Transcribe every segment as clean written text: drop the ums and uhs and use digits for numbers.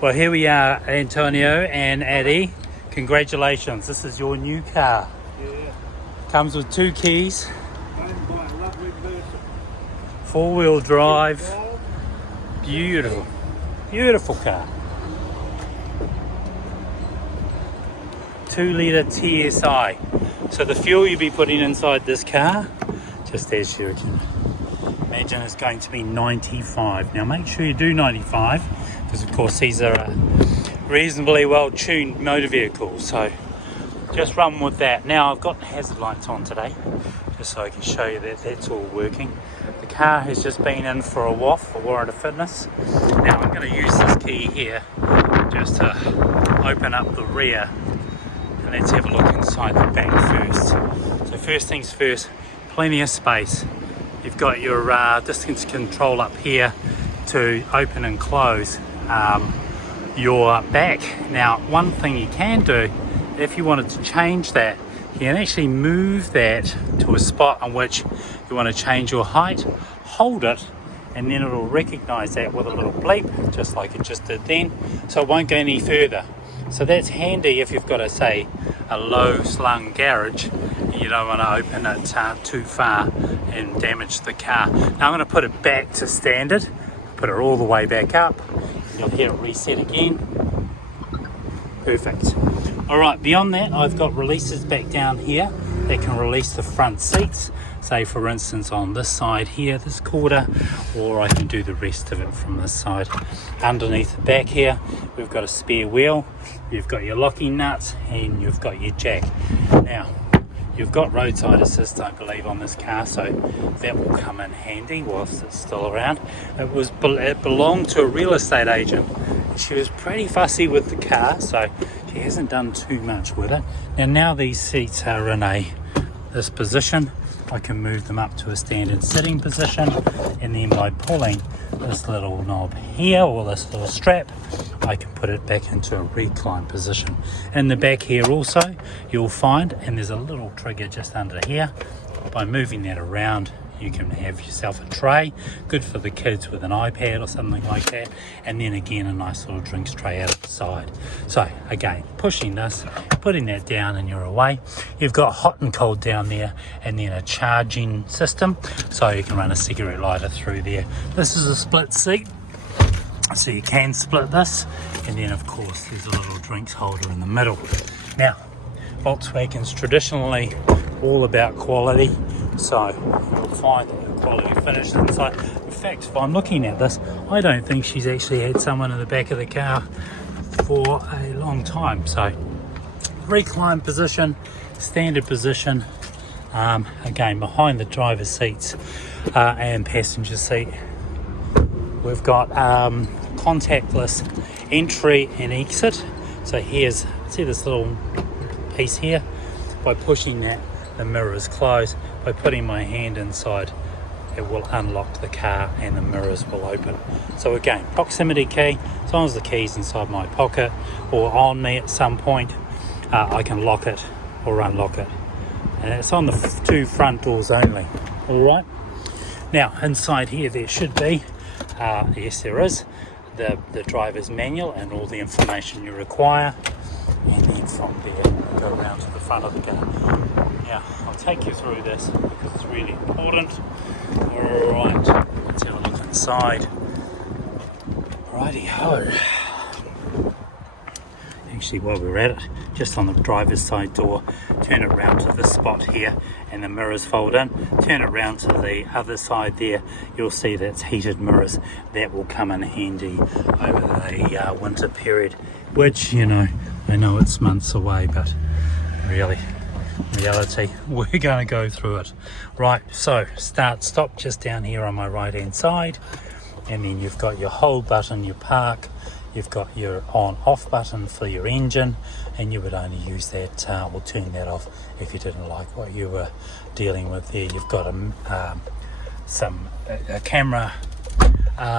Well, here we are, Antonio and Addie. Congratulations, this is your new car. Yeah. Comes with 2 keys, Owned by a lovely person. 4-wheel drive. Beautiful, beautiful car. 2-litre TSI. So the fuel you'll be putting inside this car, just as you can imagine, is going to be 95. Now make sure you do 95, because of course these are a reasonably well tuned motor vehicles, so just run with that. Now I've got hazard lights on today, just so I can show you that that's all working. The car has just been in for a waft for Warrant of Fitness. Now I'm going to use this key here just to open up the rear, and let's have a look inside the back first. So first things first, plenty of space. You've got your distance control up here to open and close your back. Now one thing you can do, if you wanted to change that, you can actually move that to a spot on which you want to change your height, hold it, and then it'll recognize that with a little bleep, just like it just did then, so it won't go any further. So that's handy if you've got a, say, a low slung garage and you don't want to open it too far and damage the car. Now I'm going to put it back to standard, put it all the way back up. You'll hear it reset again. Perfect. Alright, beyond that I've got releases back down here that can release the front seats, say for instance on this side here, this quarter, or I can do the rest of it from this side. Underneath the back here we've got a spare wheel, you've got your locking nuts, and you've got your jack. Now you've got roadside assist, I believe, on this car, so that will come in handy whilst it's still around. It belonged to a real estate agent. She was pretty fussy with the car, so she hasn't done too much with it. Now these seats are in this position. I can move them up to a standard sitting position, and then by pulling this little knob here, or this little strap, I can put it back into a recline position. In the back here also, you'll find, and there's a little trigger just under here, by moving that around you can have yourself a tray, good for the kids with an iPad or something like that, and then again a nice little drinks tray out the side. So again, pushing this, putting that down, and you're away. You've got hot and cold down there, and then a charging system, so you can run a cigarette lighter through there. This is a split seat, so you can split this, and then of course there's a little drinks holder in the middle. Now Volkswagen's traditionally all about quality, so you'll find the quality finish inside. In fact, if I'm looking at this, I don't think she's actually had someone in the back of the car for a long time. So recline position, standard position, again behind the driver's seats and passenger seat. We've got contactless entry and exit. So here's, see this little piece here? By pushing that, the mirrors close. By putting my hand inside, it will unlock the car and the mirrors will open. So again, proximity key, as long as the key's inside my pocket or on me at some point, I can lock it or unlock it. And it's on the 2 front doors only. Alright, now inside here there should be, yes there is, the driver's manual and all the information you require, and then from there go around to the front of the car. Now I'll take you through this because it's really important. Alright, let's have a look inside. Righty ho. Actually, while we're at it, just on the driver's side door, turn it round to this spot here and the mirrors fold in. Turn it round to the other side there, you'll see that's heated mirrors. That will come in handy over the winter period, which, you know, I know it's months away, but really, reality, we're going to go through it. Right, so start stop just down here on my right hand side, and then you've got your hold button, your park, you've got your on off button for your engine, and you would only use that or turn that off if you didn't like what you were dealing with there. You've got a camera,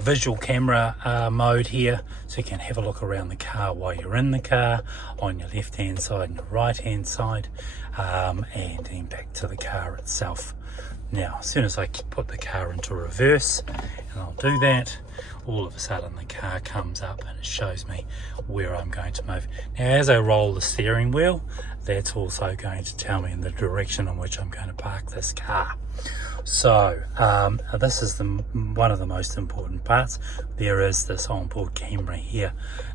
visual camera mode here, so you can have a look around the car while you're in the car, on your left hand side and your right hand side, and then back to the car itself. Now, as soon as I put the car into reverse, and I'll do that, all of a sudden the car comes up and it shows me where I'm going to move. Now, as I roll the steering wheel, that's also going to tell me in the direction in which I'm going to park this car. So this is one of the most important parts. There is this onboard camera here.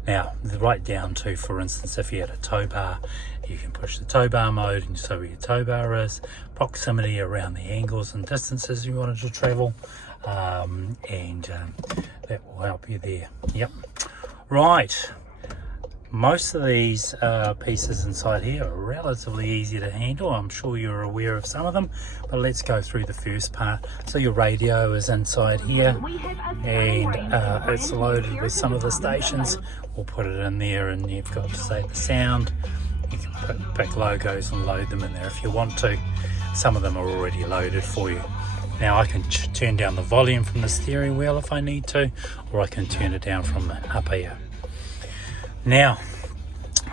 Now, right down to, for instance, if you had a tow bar, you can push the tow bar mode and show where your tow bar is, proximity around the angles and distances you wanted to travel, and that will help you there. Yep. Right. Most of these pieces inside here are relatively easy to handle. I'm sure you're aware of some of them, but let's go through the first part. So your radio is inside here, and it's loaded with some of the stations. We'll put it in there, and you've got to say the sound. You can pick logos and load them in there if you want to. Some of them are already loaded for you. Now I can turn down the volume from the steering wheel if I need to, or I can turn it down from up here. Now,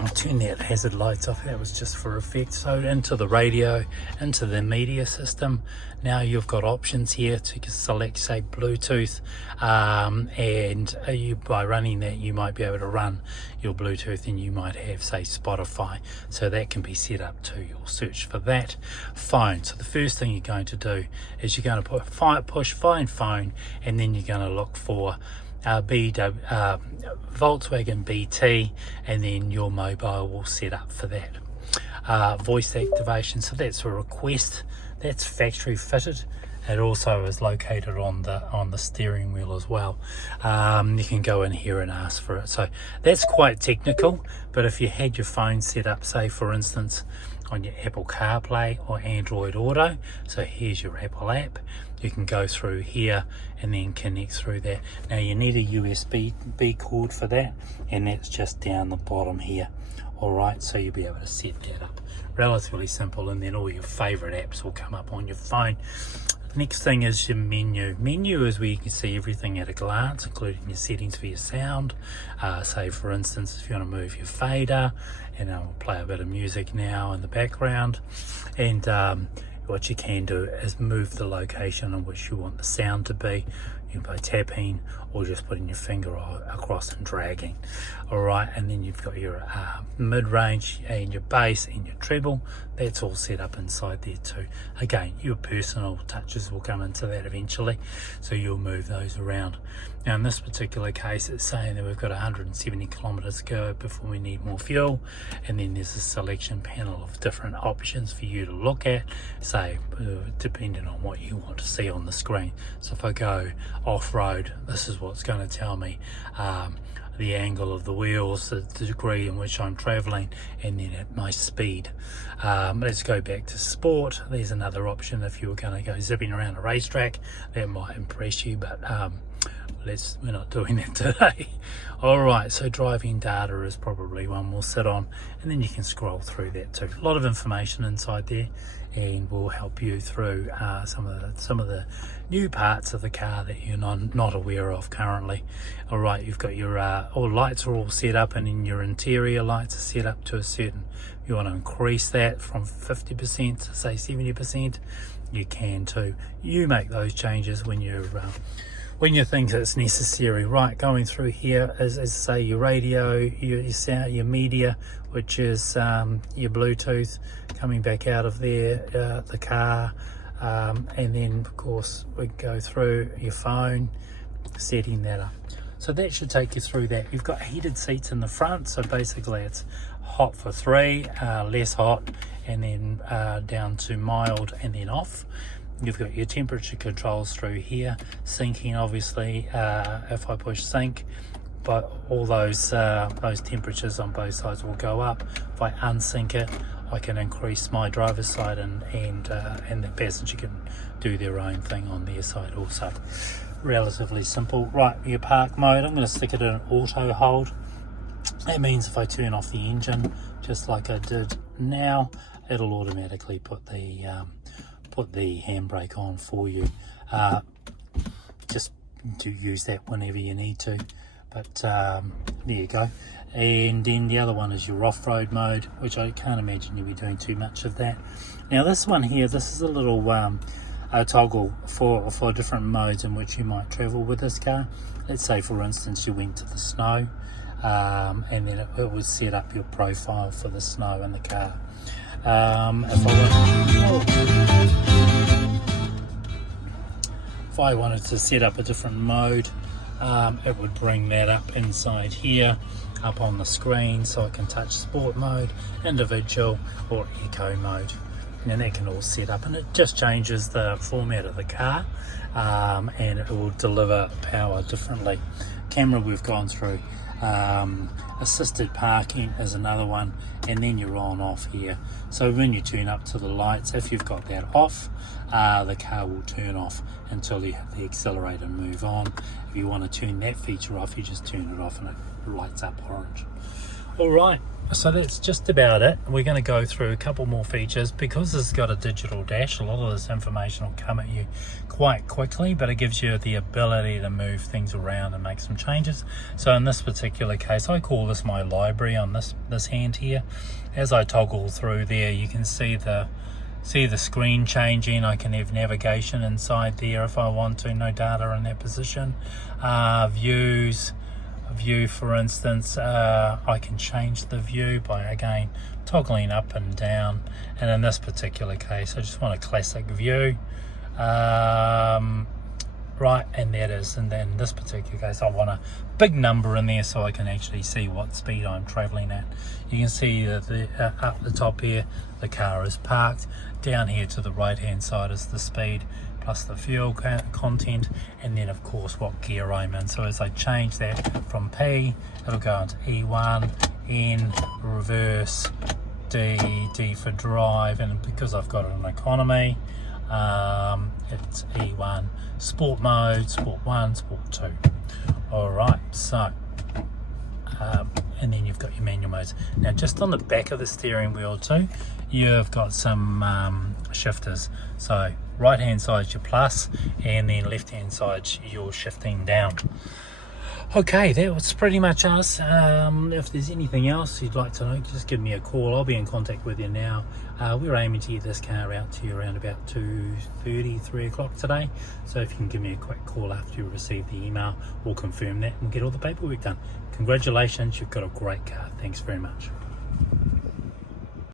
I'll turn that hazard lights off. That was just for effect. So into the radio, into the media system. Now you've got options here to select, say, Bluetooth, and by running that you might be able to run your Bluetooth, and you might have, say, Spotify. So that can be set up too. You'll search for that. Phone. So the first thing you're going to do is you're going to push find phone, and then you're going to look for Volkswagen BT, and then your mobile will set up for that. Voice activation, so that's a request. That's factory fitted. It also is located on the steering wheel as well. You can go in here and ask for it. So that's quite technical, but if you had your phone set up, say for instance on your Apple CarPlay or Android Auto, so here's your Apple app, you can go through here and then connect through that. Now you need a USB cord for that, and that's just down the bottom here. Alright, so you'll be able to set that up. Relatively simple, and then all your favorite apps will come up on your phone. Next thing is your menu. Menu is where you can see everything at a glance, including your settings for your sound. Say for instance, if you want to move your fader, and I'll play a bit of music now in the background, and what you can do is move the location in which you want the sound to be, by tapping or just putting your finger across and dragging. Alright, and then you've got your mid-range and your bass and your treble. That's all set up inside there too. Again, your personal touches will come into that eventually, so you'll move those around. Now in this particular case, it's saying that we've got 170 kilometers to go before we need more fuel, and then there's a selection panel of different options for you to look at, say depending on what you want to see on the screen. So if I go off-road, this is what's going to tell me the angle of the wheels, the degree in which I'm traveling, and then at my speed. Let's go back to sport. There's another option. If you were going to go zipping around a racetrack, that might impress you, but we're not doing that today. Alright, so driving data is probably one we'll sit on, and then you can scroll through that too. A lot of information inside there, and will help you through some of the new parts of the car that you're not aware of currently. Alright, you've got your all lights are all set up, and then your interior lights are set up to a certain, if you want to increase that from 50% to say 70%, you can too. You make those changes when you think it's necessary. Right, going through here is say your radio, your sound, your media, which is your Bluetooth coming back out of there, the car, and then of course we go through your phone, setting that up. So that should take you through that. You've got heated seats in the front, so basically it's hot for 3, less hot, and then down to mild, and then off. You've got your temperature controls through here, syncing obviously. If I push sync, but all those temperatures on both sides will go up. If I unsync it, I can increase my driver's side, and the passenger can do their own thing on their side also. Relatively simple. Right, your park mode, I'm going to stick it in auto hold. That means if I turn off the engine, just like I did now, it'll automatically put the handbrake on for you. Just to use that whenever you need to, but there you go. And then the other one is your off-road mode, which I can't imagine you'll be doing too much of that. Now this one here, this is a little a toggle for different modes in which you might travel with this car. Let's say for instance you went to the snow, and then it would set up your profile for the snow in the car. If I wanted to set up a different mode, it would bring that up inside here, up on the screen, so I can touch sport mode, individual, or eco mode, and that can all set up, and it just changes the format of the car, and it will deliver power differently. Camera we've gone through. Assisted parking is another one, and then you're on off here. So when you turn up to the lights, if you've got that off, the car will turn off until you hit the accelerator and move on. If you want to turn that feature off, you just turn it off and it lights up orange. Alright, so that's just about it. We're going to go through a couple more features. Because it's got a digital dash, a lot of this information will come at you quite quickly, but it gives you the ability to move things around and make some changes. So in this particular case, I call this my library on this hand here. As I toggle through there, you can see the screen changing. I can have navigation inside there if I want to, no data in that position. View for instance, I can change the view by again toggling up and down, and in this particular case I just want a classic view, right, and that is, and then in this particular case I want a big number in there so I can actually see what speed I'm traveling at. You can see that up the top here the car is parked. Down here to the right hand side is the speed plus the fuel content, and then of course what gear I'm in. So as I change that from P, it'll go into E1, N, reverse, D for drive, and because I've got it in economy, it's E1, sport mode, sport 1, sport 2. Alright, so and then you've got your manual modes. Now just on the back of the steering wheel too, you've got some shifters. So right hand side's your plus, and then left hand side's your shifting down. Okay, that was pretty much us. If there's anything else you'd like to know, just give me a call. I'll be in contact with you now. We're aiming to get this car out to you around about 2:30, 3 o'clock today. So if you can give me a quick call after you receive the email, we'll confirm that and get all the paperwork done. Congratulations, you've got a great car. Thanks very much.